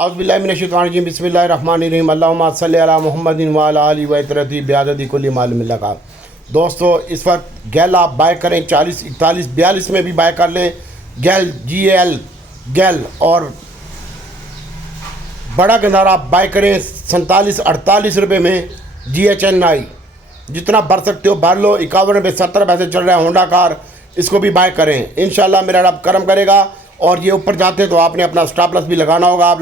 औज़ुबिल्लाहिमिनश्शैतानिर्रजीम बिस्मिल्लाहिर्रहमानिर्रहीम अल्लाहुम्मा सल्लि अला मुहम्मदिन व अला आलिहि व इतरती बिआददी कुल्ली मालूम लगा। दोस्तों, इस वक्त गैल आप बाय करें 40, 41, 42 में भी बाय कर लें। गैल GAL गैल और बड़ा गंदारा आप बाय करें 47-48 रुपये में। GHNI जितना भर सकते हो भर लो। 51 रुपये 70 पैसे चल रहा है होंडा कार, इसको भी बाय करें। इंशाल्लाह मेरा रब करम करेगा। और ये ऊपर जाते तो आपने अपना स्टॉप लॉस भी लगाना होगा। आप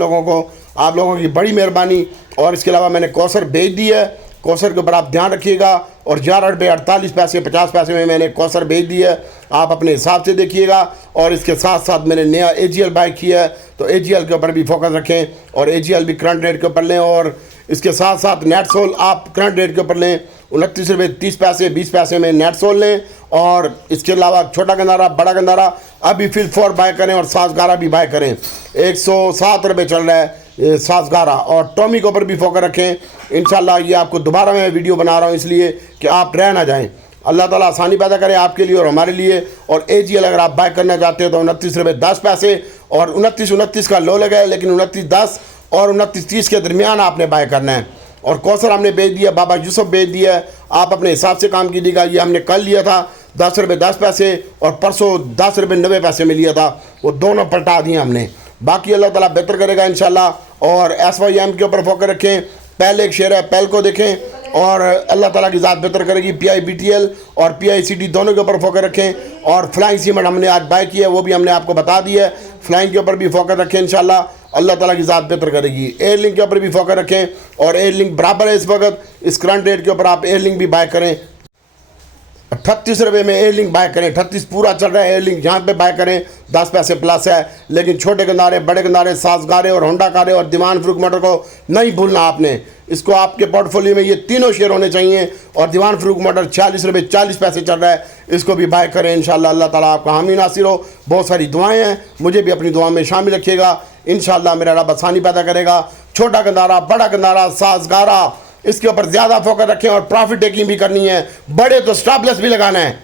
लोगों की बड़ी मेहरबानी। और इसके अलावा मैंने कौसर भेज दी है, कौसर के ऊपर आप ध्यान रखिएगा। और 11 रुपये 48 पैसे 50 पैसे में मैंने कौसर भेज दी है, आप अपने हिसाब से देखिएगा। और इसके साथ साथ मैंने नया AGL बाय किया है, तो AGL के ऊपर भी फोकस रखें और AGL भी करंट रेट के ऊपर लें। और इसके साथ साथ नेट सोल आप करंट रेट के ऊपर लें, 29 रुपये 30 पैसे 20 पैसे में नेट सोल लें। और इसके अलावा छोटा गंदारा बड़ा गंदारा अभी फिल 4 बाय करें और सासगारा भी बाय करें। 107 रुपये चल रहा है सासगारा। और टॉमी के ऊपर भी फोकस रखें। इंशाल्लाह ये आपको दोबारा मैं वीडियो बना रहा हूँ इसलिए कि आप रह ना जाएं। अल्लाह ताला आसानी पैदा करे आपके लिए और हमारे लिए। और AGL अगर आप बाय करना चाहते हो तो 29 रुपये 10 पैसे और 29 का लो लगा है, लेकिन 29.10 और 29.30 के दरमियान आपने बाय करना है। और कौसर हमने भेज दिया, बाबा यूसुफ भेज दिया है, आप अपने हिसाब से काम कीजिएगा। ये हमने कल लिया था 10 रुपये 10 पैसे और परसों 10 रुपये 90 पैसे में लिया था, वो दोनों पलटा दिए हमने। बाकी अल्लाह ताला बेहतर करेगा इंशाल्लाह। और SYM के ऊपर फोकस रखें। पहले एक शेयर है, पहल को देखें और अल्लाह ताला की ज़ात बेहतर करेगी। PIBTL और PICD दोनों के ऊपर फोकस रखें। और फ्लाइंग सीमेंट हमने आज बाय किया है, वो भी हमने आपको बता दिया है। फ्लाइंग के ऊपर भी फोकस रखें इंशाल्लाह, अल्लाह ताला की ज़ात बेहतर करेगी। एयरलिंक के ऊपर भी फोकस रखें और एयरलिंक बराबर है इस वक्त। इस करंट रेट के ऊपर आप एयरलिंक भी बाय करें। 38 रुपये में एयरलिंक बाय करें। 38 पूरा चल रहा है एयरलिंक, जहाँ पे बाय करें 10 पैसे प्लस है। लेकिन छोटे गंदारे बड़े गंदारे सासगारे और होंडा कारे और दीवान फ्रूक मोटर को नहीं भूलना आपने। इसको आपके पोर्टफोलियो में ये तीनों शेयर होने चाहिए। और दीवान फ्रूक मोटर 46 रुपये 40 पैसे चल रहा है, इसको भी बाय करें इंशाल्लाह। अल्लाह ताला आपका हामी नासिर हो। बहुत सारी दुआएं हैं, मुझे भी अपनी दुआ में शामिल रखिएगा। इंशाल्लाह मेरा रब आसानी पैदा करेगा। छोटा गंदारा बड़ा गंदारा सासगारा, इसके ऊपर ज़्यादा फोकस रखें और प्रॉफिट टेकिंग भी करनी है। बड़े तो स्टॉप लॉस भी लगाना है।